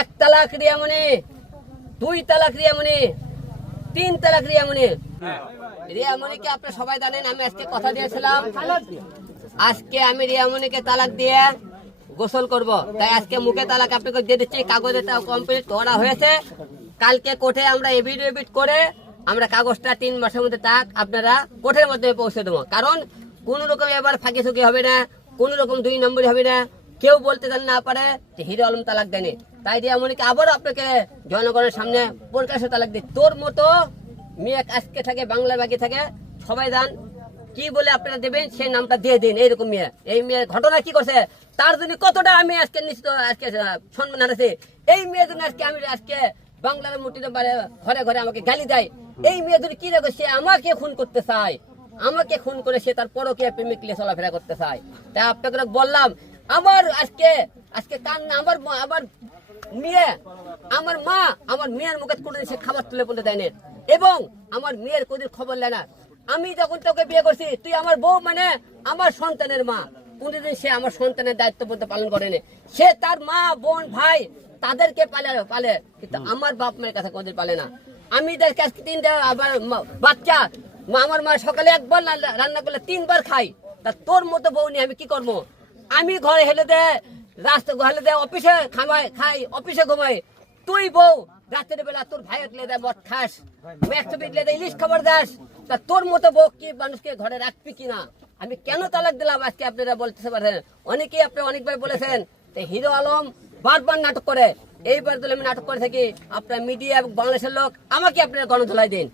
এক তালাক রিয়ামনি দুই তালাক রিয়ামনি তিন তালাক রিয়ামনি রিয়ামনিকে আপনি সবাই জানেন, আমি আজকে কথা দিয়েছিলাম। আজকে আমি রিয়ামনিকে তালাক দিয়ে গোসল করব। তাই আজকে মুখে তালাক আপনাকে দিয়ে দিচ্ছি কাগজটা কমপ্লিট করা হয়েছে। কালকে কোর্টে আমরা এভিডেভিট করে আমরা কাগজটা তিন মাসের মধ্যে তাক, আপনারা কোর্টের মাধ্যমে পৌঁছে দেবো। কারণ কোন রকম এবার ফাঁকি ফুকি হবে না, কোন রকম দুই নম্বরই হবে না। কেউ বলতে জান না পারে যে হিরো আলম তালাক দেয়নি। তাই দিয়ে এমনকি আবারও আপনাকে জনগণের সামনে প্রকাশ্যে তালাক দিই। তোর মতো মেয়ে আজকে থাকে বাংলা বাকি থাকে, সবাই জান কি বলে আপনারা দেবেন, সেই নামটা দিয়ে দিন, এইরকম মেয়ে। এই মেয়ে ঘটনা কি করছে? তার জন্য কতটা আমি আজকে নিশ্চিত, আজকে সম্মান হারাছি এই মেয়ের জন্য আজকে আমি আজকে বাংলার মুটিতে ঘরে ঘরে আমাকে গালি দেয়। এই মেয়ে যদি কি রেখে সে আমাকে খুন করতে চায়। আমাকে খুন করে সে তার পরকে প্রেমিক নিয়ে চলাফেরা করতে চায়। তাই আপনাকে বললাম আমার আজকে আজকে কান না আমার আমার মেয়ে আমার মা আমার মেয়ের মুখে কোনোদিন সে খাবার তুলে বলে দেয় এবং আমার মেয়ের কোনদিন খবর নেয় না। আমি যখন তোকে বিয়ে করছি তুই আমার বউ মানে আমার সন্তানের মা। কোনদিন সে আমার সন্তানের দায়িত্ব বলতে পালন করেনি। সে তার মা বোন ভাই তাদেরকে পালে পালে কিন্তু আমার বাপ মায়ের কাছে কোনদিন পালে না। আমি দেখে আজকে তিনটা আবার বাচ্চা আমার মা সকালে একবার রান্না করলে তিনবার খাই। তা তোর মতো বউ নিয়ে আমি কি করব? আমি ঘরে হেলে দে রাস্তা হেলে দে, অফিসে খামাই, খাই, অফিসে ঘুমাই। তুই বউ, রাতের বেলা তোর ভাই লে দে মদ খাস ইলিশ খাবার দাস। তা তোর মতো বউ কি মানুষকে ঘরে রাখবি কিনা আমি কেন তালাক দিলাম আজকে আপনারা বলতে পারেন অনেকেই আপনি অনেকবার বলেছেন হিরো আলম বারবার নাটক করে। এইবার দিলে আমি নাটক করে থাকি। আপনার মিডিয়া এবং বাংলাদেশের লোক আমাকে আপনারা গণধোলাই দিন।